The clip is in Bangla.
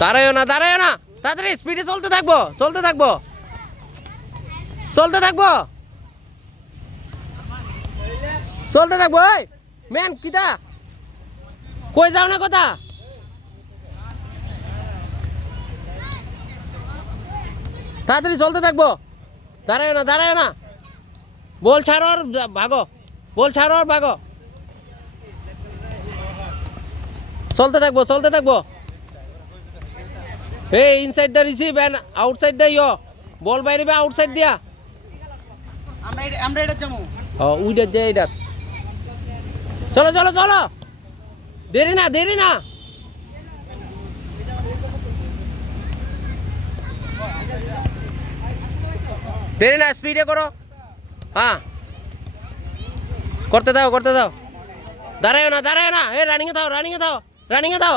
দাঁড়ায়ও না তাড়াতাড়ি স্পিডে চলতে থাকবো ওই ম্যান কিতা কই যাও না কথা তাড়াতাড়ি চলতে থাকবো দাঁড়ায়ও না বল ছাড়ো আর ভাগো চলতে থাকবো hey inside the receive and outside the yo ball বাইরে বা আউটসাইড দিয়া আমরা এটা যাবো উইডার যায় এটা চলো দেরি না স্পিডে করো হ্যাঁ করতে দাও দাঁড়ায়ও না রানিং এ দাও